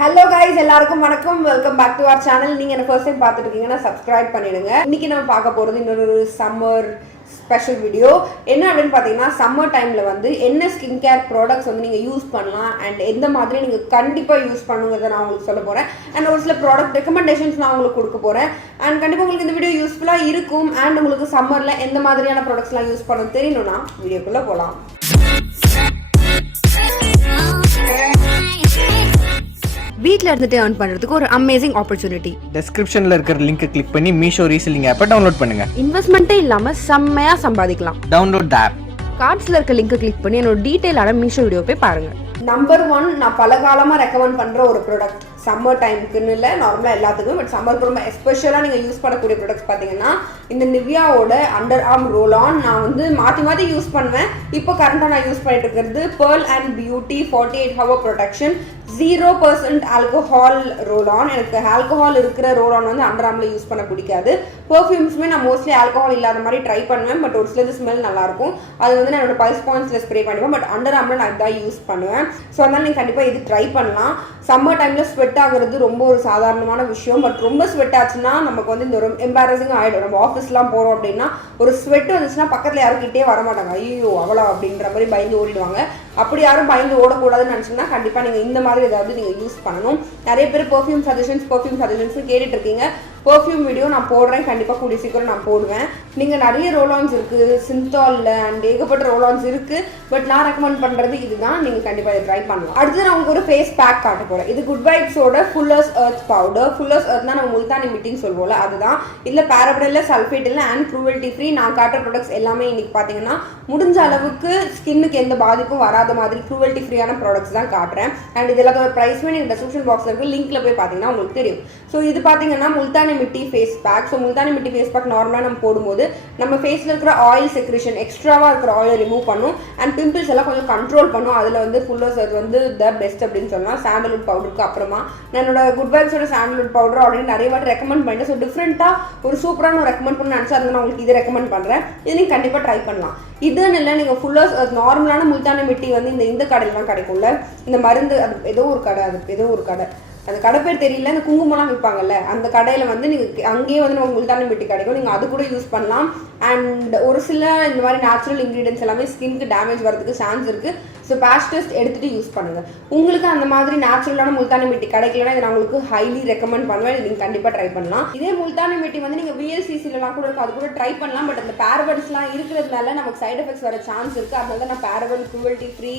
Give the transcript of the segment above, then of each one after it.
Hello guys, எல்லாருக்கும் வணக்கம். Welcome back to our channel. நீங்க என்ன ஃபர்ஸ்ட் டைம் பார்த்துட்டு இருக்கீங்கன்னா சப்ஸ்கிரைப் பண்ணிடுங்க. இன்னைக்கு நம்ம பார்க்க போறது இன்னொரு சம்மர் ஸ்பெஷல் வீடியோ. என்ன அப்படின்னு பார்த்தீங்கன்னா சம்மர் டைம்ல வந்து என்ன ஸ்கின் கேர் ப்ராடக்ட்ஸ் வந்து நீங்க யூஸ் பண்ணலாம் அண்ட் எந்த மாதிரி நீங்க கண்டிப்பா யூஸ் பண்ணுங்கிறத நான் உங்களுக்கு சொல்ல போறேன். அண்ட் ஒரு சில ப்ராடக்ட் ரெக்கமெண்டேஷன்ஸ் நான் உங்களுக்கு கொடுக்க போறேன். அண்ட் கண்டிப்பா உங்களுக்கு இந்த வீடியோ யூஸ்ஃபுல்லா இருக்கும். அண்ட் உங்களுக்கு சம்மர்ல எந்த மாதிரியான ப்ராடக்ட்ஸ்லாம் யூஸ் பண்ண தெரியணும்னா வீடியோக்குள்ள போகலாம். வீட்ல இருந்துட்டு earn பண்றதுக்கு ஒரு அமேசிங் ஆப்பர்ச்சுனிட்டி. டிஸ்கிரிப்ஷன்ல இருக்கிற லிங்கை கிளிக் பண்ணி மீஷோ ரீசெல்லிங் ஆப்பை டவுன்லோட் பண்ணுங்க. இன்வெஸ்ட்மெண்ட்டே இல்லாம செம்மையா சம்பாதிக்கலாம். Download the app. கார்ட்ஸ்ல இருக்க லிங்கை கிளிக் பண்ணி என்னோட டீடைலான மீஷோ வீடியோ போய் பாருங்க. நம்பர் 1 நான் பல காலமா ரெக்கமெண்ட் பண்ற ஒரு ப்ராடக்ட் சம்மர் டைமுக்குன்னு இல்லை, நார்மலாக எல்லாத்துக்கும். பட் சம்மருக்கு ரொம்ப எஸ்பெஷலாக நீங்கள் யூஸ் பண்ணக்கூடிய ப்ராடக்ட்ஸ் பார்த்தீங்கன்னா இந்த நிவ்யாவோட அண்டர் ஆர்ம் ரோல் ஆன். நான் வந்து மாற்றி யூஸ் பண்ணுவேன். இப்போ கரண்டாக நான் யூஸ் பண்ணிட்டு இருக்கிறது Pearl and Beauty 48 hour protection 0% alcohol roll on. எனக்கு ஆல்கஹால் இருக்கிற ரோல் ஆன் வந்து அண்டர் ஆர்மில் யூஸ் பண்ண பிடிக்காது. பெர்ஃப்யூம்ஸுமே நான் மோஸ்ட்லி ஆல்கஹால் இல்லாத மாதிரி ட்ரை பண்ணுவேன். பட் ஒரு சிலது ஸ்மெல் நல்லாயிருக்கும். அது வந்து நான் என்னோட பல்ஸ் பாயிண்ட்ஸில் ஸ்ப்ரே பண்ணுவேன். பட் அண்டர் ஆர்மில் நான் இதான் யூஸ் பண்ணுவேன். ஸோ அதனால் நீங்கள் கண்டிப்பாக இது ட்ரை பண்ணலாம். சம்மர் டைமில் ஸ்வெட் ஆகுறது ரொம்ப ஒரு சாதாரணமான விஷயம். பட் ரொம்ப ஸ்வெட் ஆச்சுன்னா நமக்கு வந்து இந்த ஒரு எம்பாரசிங் ஆகிடும். நம்ம ஆஃபீஸ்லாம் போகிறோம் அப்படின்னா ஒரு ஸ்வெட் வந்துச்சுன்னா பக்கத்தில் யாருக்கிட்டே வரமாட்டாங்க. ஐயோ அவ்வளோ அப்படின்ற மாதிரி பயந்து ஓடிடுவாங்க. அப்படி யாரும் பயந்து ஓடக்கூடாதுன்னு நினச்சிங்கன்னா கண்டிப்பாக நீங்கள் இந்த மாதிரி ஏதாவது நீங்கள் யூஸ் பண்ணணும். நிறைய பேர் பெர்ஃப்யூம் சஜஷன்ஸ் கேட்டுட்டு இருக்கீங்க. பெர்ஃப்யூம் வீடியோ நான் போடுறேன், கண்டிப்பாக கூடிய சீக்கிரம் நான் போடுவேன். நீங்கள் நிறைய ரோலான்ஸ் இருக்குது சிந்தாலில் அண்ட் ஏகப்பட்ட ரோலான்ஸ் இருக்குது. பட் நான் ரெக்கமெண்ட் பண்ணுறது இதுதான். நீங்கள் கண்டிப்பாக இதை ட்ரை பண்ணலாம். அடுத்து நான் உங்களுக்கு ஒரு ஃபேஸ் பேக் காட்ட போகிறேன். இது குட் வைப்ஸோட ஃபுல்லர்ஸ் எர்த் பவுடர். ஃபுல்லர்ஸ் எர்த்னா நம்ம முல்தானி மிட்டின்னு சொல்லுவோம்ல, அதுதான். இல்லை பேரபன் இல்லை, சல்ஃபேட் இல்லை அண்ட் க்ரூவல்ட்டி ஃப்ரீ. நான் காட்டுற ப்ராடக்ட்ஸ் எல்லாமே இன்னைக்கு பார்த்தீங்கன்னா முடிஞ்ச அளவுக்கு ஸ்கின்னுக்கு எந்த பாதிப்பும் வராத மாதிரி க்ரூவல்ட்டி ஃப்ரீயான ப்ராடக்ட்ஸ் தான் காட்டுறேன். அண்ட் இது எல்லாத்தோட ப்ரைஸ்மே நீங்கள் டிஸ்கிரிப்ஷன் பாக்ஸில் இருக்க லிங்க்ல போய் பார்த்தீங்கன்னா உங்களுக்கு தெரியும். ஸோ இது பார்த்தீங்கன்னா முல்தானி மிட்டி ஃபேஸ் பேக். ஸோ முல்தானி மிட்டி ஃபேஸ் பேக் நார்மலாக நம்ம போடும்போது நம்ம ஃபேஸில் இருக்கிற ஆயில் செக்ரேஷன் எக்ஸ்ட்ராவாக இருக்கிற ஆயிலை ரிமூவ் பண்ணும் அண்ட் பிம்பிள்ஸ் எல்லாம் கொஞ்சம் கண்ட்ரோல் பண்ணும். அதில் வந்து ஃபுல்லர்ஸ் அது வந்து த பெஸ்ட் அப்படின்னு சொல்லலாம். சாண்டல்வுட் பவுடருக்கு அப்புறமா நான் என்னோட குட் வைப்ஸோட சாண்டல்வுட் பவுடர் ஆல்ரெடி நிறைய வாட்டி ரெக்கமெண்ட் பண்ணிட்டேன். ஸோ டிஃப்ரெண்ட்டாக ஒரு சூப்பரான ஒரு ரெக்கமெண்ட் பண்ண நினச்சா அதுக்கு நான் உங்களுக்கு இதை ரெக்கமெண்ட் பண்ணுறேன். இது நீங்கள் கண்டிப்பாக ட்ரை பண்ணலாம். இதுன்னு இல்லை, நீங்கள் ஃபுல்லர்ஸ் நார்மலான முல்தானி மிட்டி வந்து இந்த கடையிலாம் கிடைக்கும்ல, இந்த மருந்து அது ஏதோ ஒரு கடை அந்த கடை பேர் தெரியல, அந்த குங்குமம்லாம் விற்பாங்கல்ல அந்த கடையில் வந்து நீங்கள் அங்கேயே வந்து நம்ம முல்தானி மிட்டி கிடைக்கும். நீங்கள் அது கூட யூஸ் பண்ணலாம். அண்ட் ஒரு சில இந்த மாதிரி நேச்சுரல் இன்க்ரீடியன்ஸ் எல்லாமே ஸ்கின்க்கு டேமேஜ் வரதுக்கு சான்ஸ் இருக்குது. ஸோ பேட்ச் டெஸ்ட் எடுத்துகிட்டு யூஸ் பண்ணுங்கள். உங்களுக்கு அந்த மாதிரி நேச்சுரலான முல்தானி மிட்டி கிடைக்கலன்னா இதை நான் உங்களுக்கு ஹைலி ரெக்கமெண்ட் பண்ணுவேன். இது நீங்கள் கண்டிப்பாக ட்ரை பண்ணலாம். இதே முல்தானி மிட்டி வந்து நீங்கள் VLCCலாம் கூட இருக்கும், அது கூட ட்ரை பண்ணலாம். பட் அந்த பேரபன்ஸ்லாம் இருக்கிறதுனால நமக்கு சைட் எஃபெக்ட்ஸ் வர சான்ஸ் இருக்குது. அதனால தான் நான் பேரபன் க்ரூவல்ட்டி ஃப்ரீ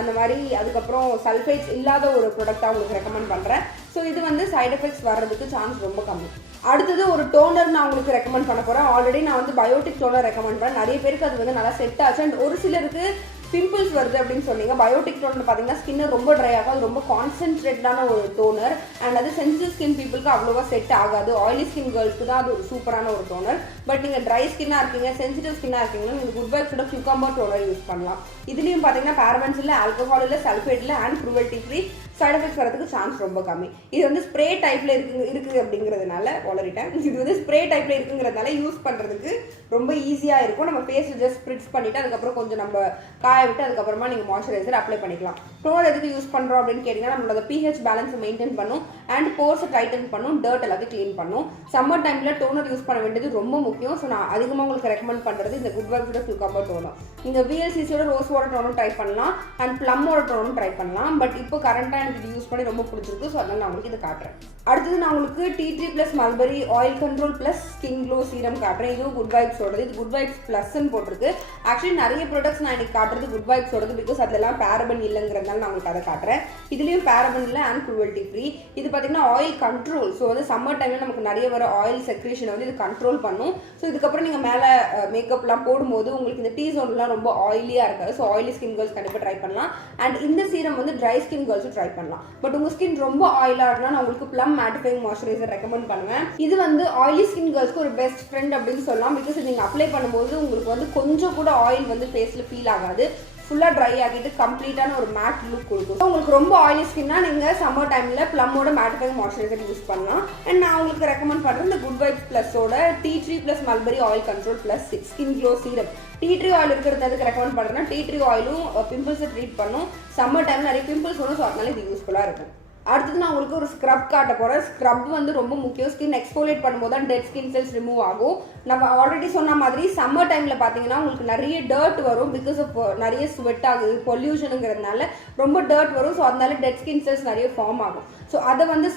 அந்த மாதிரி அதுக்கப்புறம் சல்ஃபேட்ஸ் இல்லாத ஒரு ப்ராடக்டாக உங்களுக்கு ரெக்கமெண்ட் பண்ணுறேன். ஸோ இது வந்து சைட் எஃபெக்ட்ஸ் வர்றதுக்கு சான்ஸ் ரொம்ப கம்மி. அடுத்தது ஒரு டோனர் நான் உங்களுக்கு ரெக்கமெண்ட் பண்ண போகிறேன். ஆல்ரெடி நான் வந்து பயோட்டிக் டோனர் ரெக்கமெண்ட் பண்ணேன். நிறைய பேருக்கு அது வந்து நல்லா செட் ஆச்சு. அண்ட் ஒரு சிலருக்கு பிம்பிள்ஸ் வருது அப்படின்னு சொன்னீங்க. பயோட்டிக் டோனர் பார்த்தீங்கன்னா ஸ்கின்னை ரொம்ப ட்ரை ஆகும். அது ரொம்ப கான்சென்ட்ரேட்டான ஒரு டோனர். அண்ட் அது சென்சிட்டிவ் ஸ்கின் பீப்புளுக்கு அவ்வளோவா செட் ஆகாது. ஆயிலி ஸ்கின் கேர்ள்ஸ்க்கு தான் அது ஒரு சூப்பரான ஒரு டோனர். பட் நீங்கள் ட்ரை ஸ்கின்னாக இருக்கீங்க, சென்சிட்டிவ் ஸ்கின்னாக இருக்கீங்கன்னா நீங்கள் குட் வைப்ஸோட கியூகம்பர் டோனர் யூஸ் பண்ணலாம். இதுலேயும் பார்த்தீங்கன்னா பேரபன்ஸ் இல்லை, ஆல்கஹால் இல்லை, சல்ஃபேட் இல்லை and cruelty free. Side effects வரதுக்கு சான்ஸ் ரொம்ப கம்மி. இது வந்து ஸ்ப்ரே டைப்பில் இருக்குது அப்படிங்கிறதுனால வளரிட்டேன். இது வந்து ஸ்ப்ரே டைப்பில் இருக்குங்கிறதுனால யூஸ் பண்ணுறதுக்கு ரொம்ப ஈஸியாக இருக்கும். நம்ம ஃபேஸில் ஜஸ்ட் ஸ்ப்ரிட்ஸ் பண்ணிவிட்டு அதுக்கப்புறம் கொஞ்சம் நம்ம காய விட்டு அதுக்கப்புறமா நீங்கள் மாய்ஸ்சரைசர் அப்ளை பண்ணிக்கலாம். டோனர் எதுக்கு யூஸ் பண்ணுறோம் அப்படின்னு கேட்டிங்கன்னா நம்மளோட pH பேலன்ஸை மெயின்டைன் பண்ணும் அண்ட் போர்ஸை டைட்டன் பண்ணும், டர்ட் எல்லாத்தையும் க்ளீன் பண்ணும். சம்மர் டைமில் டோனர் யூஸ் பண்ண வேண்டியது ரொம்ப முக்கியம். ஸோ நான் அதிகமாக உங்களுக்கு ரெக்கமெண்ட் பண்ணுறது இந்த குட் வைப்ஸோட கியூகம்பர் டோனர். நீங்கள் VLCCயோட ரோஸ் வாட்டர் டோனர் ட்ரை பண்ணலாம் அண்ட் ப்ளம்மோட டோனர் ட்ரை பண்ணலாம். பட் இப்போ கரண்ட்டாக எனக்கு இது யூஸ் பண்ணி ரொம்ப பிடிச்சிருக்கு. ஸோ அதனால் நான் உங்களுக்கு இதை காட்டுறேன். அடுத்தது நான் உங்களுக்கு Tea Tree + mulberry oil control + skin glow serum காட்டுறேன். இதுவும் குட் வைப்ஸோடது. இது குட் வைப்ஸ் ப்ளஸ்ன்னு போட்டிருக்கு. ஆக்சுவலி நிறைய ப்ராடக்ட்ஸ் நான் எனக்கு காட்டுறது குட் வைப்ஸோடது, பிகாஸ் அதெல்லாம் பேரபன் இல்லைங்கிறதுனால நான் உங்களுக்கு அதை காட்டுறேன். இதுலேயும் பேரபன் இல்லை அண்ட் க்ரூவல்ட்டி ஃப்ரீ. இது பார்த்தீங்கன்னா ஆயில் கண்ட்ரோல். ஸோ வந்து சம்மர் டைமில் நமக்கு நிறைய வர ஆயில் செக்ரேஷனை வந்து இது கண்ட்ரோல் பண்ணும். ஸோ இதுக்கப்புறம் நீங்கள் மேலே மேக்கப்லாம் போடும்போது உங்களுக்கு இந்த டீ ஜோன்லாம் ரொம்ப ஆயிலியாக இருக்காது. ஸோ ஆயிலி ஸ்கின் கேர்ள்ஸ் கண்டிப்பாக ட்ரை பண்ணலாம். அண்ட் இந்த சீரம் வந்து ட்ரை ஸ்கின் கேர்ள்ஸும் ட்ரை பண்ணலாம். பட் உங்கள் ஸ்கின் ரொம்ப ஆயிலாக இருக்குன்னா நான் உங்களுக்கு ப்ளம் மேட்டிஃபைங் மாய்ஸ்சரைசர் ரெக்கமெண்ட் பண்ணுவேன். இது வந்து ஆயிலி ஸ்கின் கேர்ள்ஸ்க்கு ஒரு பெஸ்ட் ஃப்ரெண்ட் அப்படின்னு சொல்லலாம். பிகாஸ் இது நீங்கள் அப்ளை பண்ணும்போது உங்களுக்கு வந்து கொஞ்சம் கூட ஆயில் வந்து ஃபேஸில் ஃபீல் ஆகாது. ஃபுல்லாக ட்ரை ஆகிட்டு கம்ப்ளீட்டான ஒரு மேட் லுக் கொடுக்கும். உங்களுக்கு ரொம்ப ஆயிலி ஸ்கின்னா நீங்கள் சம்மர் டைமில் ப்ளம்மோட மேட்டிஃபைங் மாய்ஸ்சரைசர் யூஸ் பண்ணலாம். அண்ட் நான் உங்களுக்கு ரெக்கமெண்ட் பண்ணுறேன் இந்த குட் வைப்ஸ் ப்ளஸோட Tea Tree + mulberry oil control + skin glow serum. Tea Tree oil இருக்கிறதுக்கு ரெக்கமெண்ட் பண்ணுறேன்னா Tea Tree ஆயிலும் பிம்பிள்ஸை ட்ரீட் பண்ணும். சம்மர் டைமில் நிறைய பிம்பிள்ஸ் வரும். ஸோ அதனால இது யூஸ்ஃபுல்லாக இருக்கும். அடுத்தது நான் உங்களுக்கு ஒரு ஸ்க்ரப் காட்ட போகிறேன். ஸ்க்ரப் வந்து ரொம்ப முக்கியம். ஸ்கின் எக்ஸ்ஃபோலியேட் பண்ணும்போது தான் டெட் ஸ்கின் செல்ஸ் ரிமூவ் ஆகும். நம்ம ஆல்ரெடி சொன்ன மாதிரி சம்மர் டைமில் பார்த்தீங்கன்னா உங்களுக்கு நிறைய டர்ட் வரும். பிகாஸ் ஆஃப் நிறைய ஸ்வெட் ஆகுது, பொல்யூஷனுங்கிறதுனால ரொம்ப டர்ட் வரும். ஸோ அதனால டெட் ஸ்கின் செல்ஸ் நிறைய ஃபார்ம் ஆகும். ஸோ அதை வந்து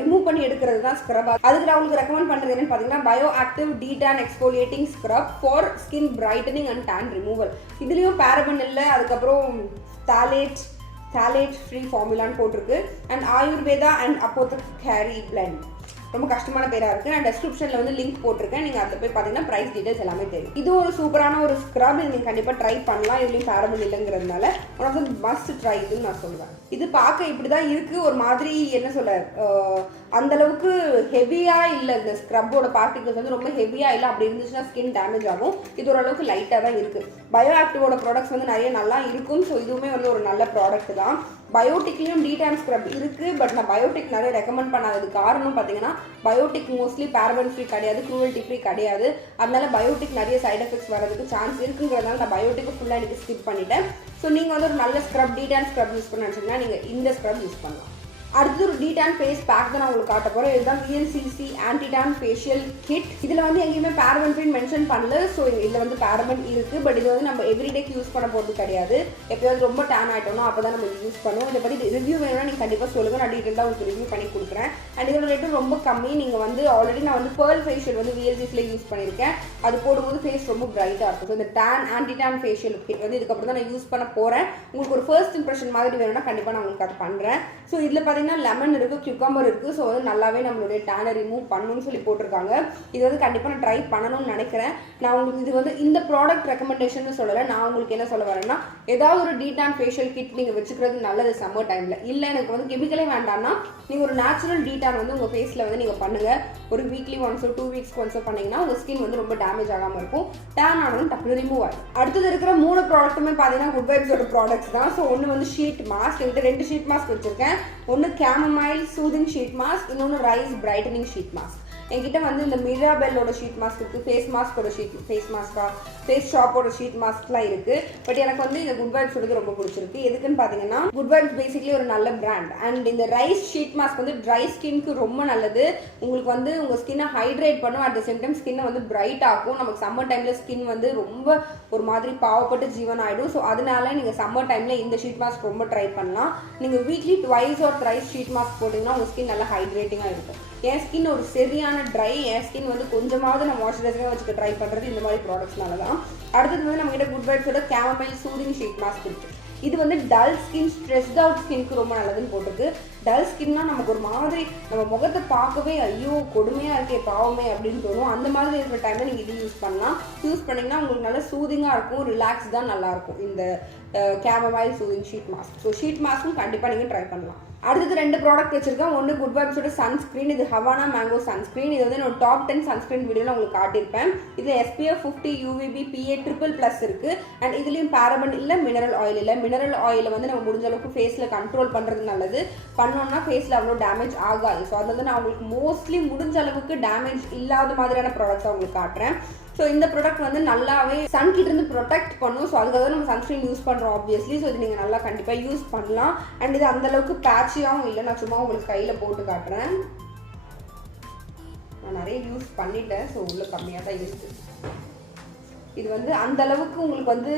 ரிமூவ் பண்ணி எடுக்கிறது தான் ஸ்க்ரப். அதுக்கு நான் உங்களுக்கு ரெக்கமெண்ட் பண்ணுறது என்னன்னு பார்த்தீங்கன்னா bio active dhan exfoliating scrub for skin brightening and tan removal. இதுலேயும் paraben இல்லை, அதுக்கப்புறம் phthalate ஃப்ரீ ஃபார்முலான்னு போட்டிருக்கு. And Ayurveda and apothecary blend. ரொம்ப கஷ்டமான பேராக இருக்குது. நான் டெஸ்கிரிப்ஷனில் வந்து லிங்க் போட்டிருக்கேன். நீங்கள் அதில் போய் பார்த்தீங்கன்னா ப்ரைஸ் டீடைல்ஸ் எல்லாமே தெரியும். இது ஒரு சூப்பரான ஒரு ஸ்க்ரப். இது நீங்கள் கண்டிப்பாக ட்ரை பண்ணலாம். இதுலேயும் paraben இல்லைங்கிறதுனால one of the must try இதுன்னு நான் சொல்லுவேன். இது பார்க்க இப்படி தான் இருக்குது. ஒரு மாதிரி என்ன சொல்ல, அந்தளவுக்கு ஹெவியாக இல்லை. இந்த ஸ்க்ரப்போட பார்ட்டிகல்ஸ் வந்து ரொம்ப ஹெவியாக இல்லை. அப்படி இருந்துச்சுன்னா ஸ்கின் டேமேஜ் ஆகும். இது ஓரளவுக்கு லைட்டாக தான் இருக்குது. பயோ ஆக்டிவோட ப்ராடக்ட்ஸ் வந்து நிறைய நல்லா இருக்கும். ஸோ இதுவுமே வந்து ஒரு நல்ல ப்ராடக்ட் தான். பயோட்டிக்லேயும் dhan ஸ்க்ரப் இருக்குது. பட் நான் பயோட்டிக் நிறைய ரெக்கமெண்ட் பண்ணாதது காரணம் பார்த்தீங்கன்னா பயோட்டிக் மோஸ்ட்லி paraben ஃப்ரீ கிடையாது, cruelty ஃப்ரீ கிடையாது. அதனால பயோட்டிக் நிறைய சைட் எஃபெக்ட்ஸ் வரதுக்கு சான்ஸ் இருக்குங்கிறதுனால நான் பயோட்டிக்கு ஃபுல்லாக எனக்கு ஸ்கிப் பண்ணிட்டேன். ஸோ நீங்கள் வந்து ஒரு நல்ல ஸ்க்ரப் dhan ஸ்க்ரப் யூஸ் பண்ண நினச்சிங்கன்னா நீங்கள் இந்த ஸ்க்ரப் யூஸ் பண்ணலாம். அடுத்து ஒரு dhan ஃபேஸ் பேக் தான் நான் உங்களுக்கு காட்ட போகிறேன். இதுதான் VLCC ஆன்டி-tan ஃபேஷியல் கிட். இதில் வந்து எங்கேயுமே paraben ஃப்ரீ மென்ஷன் பண்ணல. ஸோ இதில் வந்து paraben இருக்குது. பட் இது வந்து நம்ம எவ்ரிடேக்கு யூஸ் பண்ண போகிறது கிடையாது. எப்போயாவது ரொம்ப டேன் ஆகிட்டோம்னா அப்போ தான் நம்ம யூஸ் பண்ணுவோம். இதை பற்றி ரிவ்யூ வேணும்னா நீங்கள் கண்டிப்பாக சொல்லுங்கள். நான் டீட்டெயிலாக உங்களுக்கு ரிவ்யூ பண்ணி கொடுக்குறேன். அண்ட் இதோட ரேட்டும் ரொம்ப கம்மி. நீங்கள் வந்து ஆல்ரெடி நான் வந்து பேர்ல் ஃபேஷியல் வந்து VLCCல யூஸ் பண்ணியிருக்கேன். அது போடும்போது ஃபேஸ் ரொம்ப பிரைட்டாக இருக்கும். ஸோ இந்த ஆன்டி-tan ஃபேஷியல் கிட் வந்து இதுக்கப்புறம் தான் நான் யூஸ் பண்ண போகிறேன். உங்களுக்கு ஒரு ஃபர்ஸ்ட் இம்ப்ரெஷன் மாதிரி வேணும்னா கண்டிப்பாக நான் உங்களுக்கு அதை பண்ணுறேன். ஸோ இதில் பார்த்தீங்கன்னா லெமன் இருக்குது, கியூக்கம்பர் இருக்குது. ஸோ வந்து நல்லாவே நம்மளுடைய டேனை ரிமூவ் பண்ணணும்னு சொல்லி போட்டிருக்காங்க. இது வந்து கண்டிப்பாக நான் ட்ரை பண்ணணும்னு நினைக்கிறேன். நான் உங்களுக்கு இது வந்து இந்த ப்ராடக்ட் ரெக்கமெண்டேஷன் சொல்லலை. நான் உங்களுக்கு என்ன சொல்ல வரேன்னா, ஏதாவது ஒரு dhan ஃபேஷியல் கிட் நீங்கள் வச்சுக்கிறது நல்லது சம்மர் டைமில். இல்லை எனக்கு வந்து கெமிக்கலே வேண்டாம்னா நீங்கள் ஒரு நேச்சுரல் dhan வந்து உங்கள் ஃபேஸில் வந்து நீங்கள் பண்ணுங்கள். ஒரு வீக்லி ஒன்ஸோ 2 வீக்ஸ்க்கு ஒன்ஸோ பண்ணிங்கன்னா உங்கள் ஸ்கின் வந்து ரொம்ப டேமேஜ் ஆகாமல் இருக்கும். டேன் ஆனாலும் டக்குனு ரிமூவ் ஆகும். அடுத்தது இருக்கிற 3 ப்ராடக்ட்டுமே பார்த்தீங்கன்னா குட் வைப்ஸோட ப்ராடக்ட்ஸ் தான். ஸோ ஒன்று வந்து ஷீட் மாஸ்க். என்கிட்ட 2 ஷீட் மாஸ்க் வச்சுருக்கேன். ஒன்று கேமமைல் சூதிங் ஷீட் மாஸ்க், இன்னொன்று ரைஸ் பிரைட்டனிங் ஷீட் மாஸ்க். என்கிட்ட வந்து இந்த மிராபெல்லோட ஷீட் மாஸ்க் இருக்குது, ஃபேஸ் மாஸ்கோட ஃபேஸ் மாஸ்கா, ஃபேஸ் ஷாப்போட ஷீட் மாஸ்க்லாம் இருக்குது. பட் எனக்கு வந்து இந்த குட் வைப்ஸோட ரொம்ப பிடிச்சிருக்கு. எதுக்குன்னு பார்த்தீங்கன்னா குட் வைப்ஸ் பேசிக்லி ஒரு நல்ல பிராண்ட். அண்ட் இந்த ரைஸ் ஷீட் மாஸ்க் வந்து ட்ரை ஸ்கின்க்கு ரொம்ப நல்லது. உங்களுக்கு வந்து உங்கள் ஸ்கின்னை ஹைட்ரேட் பண்ணும். அட் த சேம் டைம் ஸ்கின்னை வந்து பிரைட் ஆகும். நமக்கு சம்மர் டைமில் ஸ்கின் வந்து ரொம்ப ஒரு மாதிரி பாவப்பட்டு ஜீவன் ஆகிடும். ஸோ அதனால நீங்கள் சம்மர் டைமில் இந்த ஷீட் மாஸ்க் ரொம்ப ட்ரை பண்ணலாம். நீங்கள் வீக்லி 2 or 3 ஷீட் மாஸ்க் போட்டிங்கன்னா உங்கள் ஸ்கின் நல்லா ஹைட்ரேட்டிங்காக இருக்கும். என் ஸ்கின் ஒரு சரியான ட்ரை. என் ஸ்கின் வந்து கொஞ்சமாவது நான் மாய்ஸ்சரைசராக வச்சுக்க ட்ரை பண்ணுறது இந்த மாதிரி ப்ராடக்ட்ஸ்னால தான். அடுத்தது வந்து நம்மகிட்ட குட் வைப்ஸோட கேமமைல் சூதிங் ஷீட் மாஸ்க் இருக்குது. இது வந்து டல் ஸ்கின், ஸ்ட்ரெஸ்ட் அவுட் ஸ்கின்க்கு ரொம்ப நல்லதுன்னு போட்டுருக்கு. டல் ஸ்கின்னா நமக்கு ஒரு மாதிரி நம்ம முகத்தை பார்க்கவே ஐயோ கொடுமையாக இருக்கே பாவமே அப்படின்னு தோணும். அந்த மாதிரி இருக்கிற டைமில் நீங்கள் இது யூஸ் பண்ணலாம். யூஸ் பண்ணிங்கன்னா உங்களுக்கு நல்லா சூதிங்காக இருக்கும், ரிலாக்ஸ் தான் நல்லாயிருக்கும் இந்த chamomile soothing sheet mask. So sheet மாஸ்க்கும் கண்டிப்பாக நீங்கள் ட்ரை பண்ணலாம். அடுத்தது 2 ப்ராடக்ட் வச்சிருக்கேன். ஒன்று குட் வைப்ஸோட சன்ஸ்க்ரீன். இது ஹவானா மேங்கோ சன்ஸ்க்ரீன். இது வந்து என்னோட டாப் 10 சன்ஸ்க்ரீன் வீடியோவில் உங்களுக்கு காட்டியிருப்பேன். இதில் SPF 50 UVB PA ++ இருக்குது. அண்ட் இதுலேயும் paraben இல்லை, மினரல் ஆயில் இல்லை. மினரல் ஆயிலை வந்து நம்ம முடிஞ்ச அளவுக்கு ஃபேஸில் கண்ட்ரோல் பண்ணுறது நல்லது. பண்ணோம்னா ஃபேஸில் அவ்வளோ டேமேஜ் ஆகாது. ஸோ அதாவது நான் உங்களுக்கு மோஸ்ட்லி முடிஞ்ச அளவுக்கு டேமேஜ் இல்லாத மாதிரியான ப்ராடக்ட்ஸை உங்களுக்கு காட்டுறேன். ஸோ இந்த ப்ராடக்ட் வந்து நல்லாவே சன் கிட்ட இருந்து ப்ரொடெக்ட் பண்ணும். ஸோ அதுக்காக நம்ம சன்ஸ்க்ரீன் யூஸ் பண்ணுறோம் ஆப்வியஸ்லி. ஸோ இது நீங்கள் நல்லா கண்டிப்பாக யூஸ் பண்ணலாம். அண்ட் இது அந்தளவுக்கு பேட்சியாகவும் இல்லை. நான் சும்மா உங்களுக்கு கையில் போட்டு காட்டுறேன். நான் நிறைய யூஸ் பண்ணிட்டேன். ஸோ உள்ள கம்மியாக தான் இருக்குது. இது வந்து அந்த அளவுக்கு உங்களுக்கு வந்து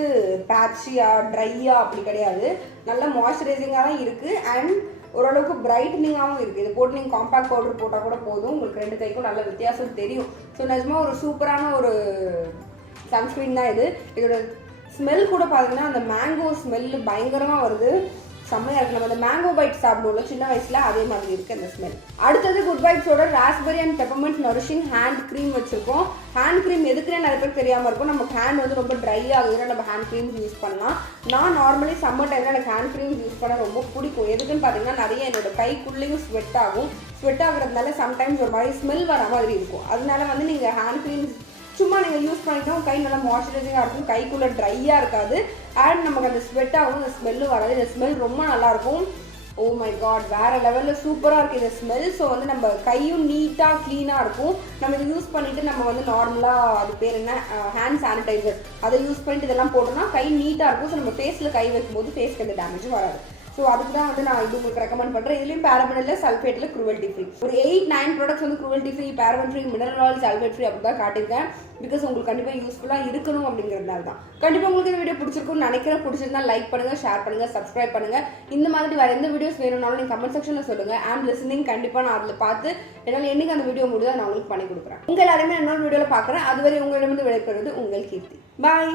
பேட்சியா ட்ரையா அப்படி கிடையாது. நல்லா மாய்ஸ்சரைசிங்காக தான் இருக்குது. அண்ட் ஓரளவுக்கு பிரைட்டனிங்காகவும் இருக்குது. இது போட்டு நீங்கள் காம்பேக்ட் பவுடர் போட்டால் கூட போதும். உங்களுக்கு 2 கைக்கும் நல்ல வித்தியாசம் தெரியும். ஸோ நிஜமாக ஒரு சூப்பரான ஒரு சன்ஸ்க்ரீன் தான் இது. இதோட ஸ்மெல் கூட பார்த்தீங்கன்னா அந்த மேங்கோ ஸ்மெல்லு பயங்கரமாக வருது. செம்மையாக இருக்குது. நம்ம அந்த மேங்கோ பைட் சாப்பிடுவோம்ல சின்ன வயசில், அதே மாதிரி இருக்குது அந்த ஸ்மெல். அடுத்தது குட் வைப்ஸோட raspberry and peppermint nourishing hand cream வச்சுருக்கோம். ஹேண்ட் க்ரீம் எதுக்குன்னே நிறைய பேருக்கு தெரியாமல் இருக்கும். நமக்கு ஹேண்ட் வந்து ரொம்ப ட்ரை ஆகுதுன்னா நம்ம ஹேண்ட் க்ரீம்ஸ் யூஸ் பண்ணலாம். நான் நார்மலி சம்மர் டைமில் எனக்கு ஹேண்ட் க்ரீம்ஸ் யூஸ் பண்ண ரொம்ப பிடிக்கும். எதுக்குன்னு பார்த்தீங்கன்னா நிறைய என்னோட கைக்குள்ளேயும் ஸ்வெட் ஆகும். ஸ்வெட் ஆகுறதுனால சம்டைம்ஸ் ஒரு மாதிரி ஸ்மெல் வர மாதிரி இருக்கும். அதனால வந்து நீங்கள் ஹேண்ட் க்ரீம்ஸ் சும்மா நீங்கள் யூஸ் பண்ணிட்டோம், கை நல்லா மாய்ஸ்சரைசிங்காக இருக்கும், கைக்குள்ளே ட்ரையாக இருக்காது. அண்ட் நமக்கு அந்த ஸ்வெட் ஆகும், அந்த ஸ்மெல்லும் வராது. இந்த ஸ்மெல் ரொம்ப நல்லாயிருக்கும். ஓ மை காட், வேறு லெவலில் சூப்பராக இருக்குது இந்த ஸ்மெல். ஸோ வந்து நம்ம கையும் நீட்டாக க்ளீனாக இருக்கும். நம்ம இதை யூஸ் பண்ணிவிட்டு நம்ம வந்து நார்மலாக அது பேர் என்ன ஹேண்ட் சானிடைசர் அதை யூஸ் பண்ணிட்டு இதெல்லாம் போட்டோம்னா கை நீட்டாக இருக்கும். ஸோ நம்ம ஃபேஸில் கை வைக்கும்போது ஃபேஸ்க்கு எந்த டேமேஜும் வராது. ஸோ அதுக்கு தான் வந்து நான் இது உங்களுக்கு ரெக்கமெண்ட் பண்ணுறேன். இதுலேயும் paraben இல்லை, சல்ஃபேட் இல்லை, cruelty free. ஒரு 8-9 ப்ராடக்ட்ஸ் வந்து cruelty free, paraben free, mineral oil, sulfate free அப்படி தான் காட்டியிருக்கேன். பிகாஸ் உங்களுக்கு கண்டிப்பாக யூஸ்ஃபுல்லாக இருக்கணும் அப்படிங்கிறதுனால தான். கண்டிப்பாக உங்களுக்கு இந்த வீடியோ பிடிச்சிருக்கும்னு நினைக்கிறேன். பிடிச்சிருந்தா லைக் பண்ணுங்கள், ஷேர் பண்ணுங்கள், சப்ஸ்கிரைப் பண்ணுங்கள். இந்த மாதிரி வேறு எந்த வீடியோஸ் வேணும்னாலும் நீங்கள் கமெண்ட் செக்ஷனில் சொல்லுங்கள். அண்ட் லிசனிங் கண்டிப்பாக நான் அதில் பார்த்து என்னால் என்னைக்கு அந்த வீடியோ முடியுதோ நான் உங்களுக்கு பண்ணி கொடுக்குறேன். உங்கள் எல்லாருமே இன்னொரு வீடியோவில் பார்க்குறேன். அதுவரை உங்களிடமிருந்து விடைபெறுவது உங்கள் கீர்த்தி. பாய்.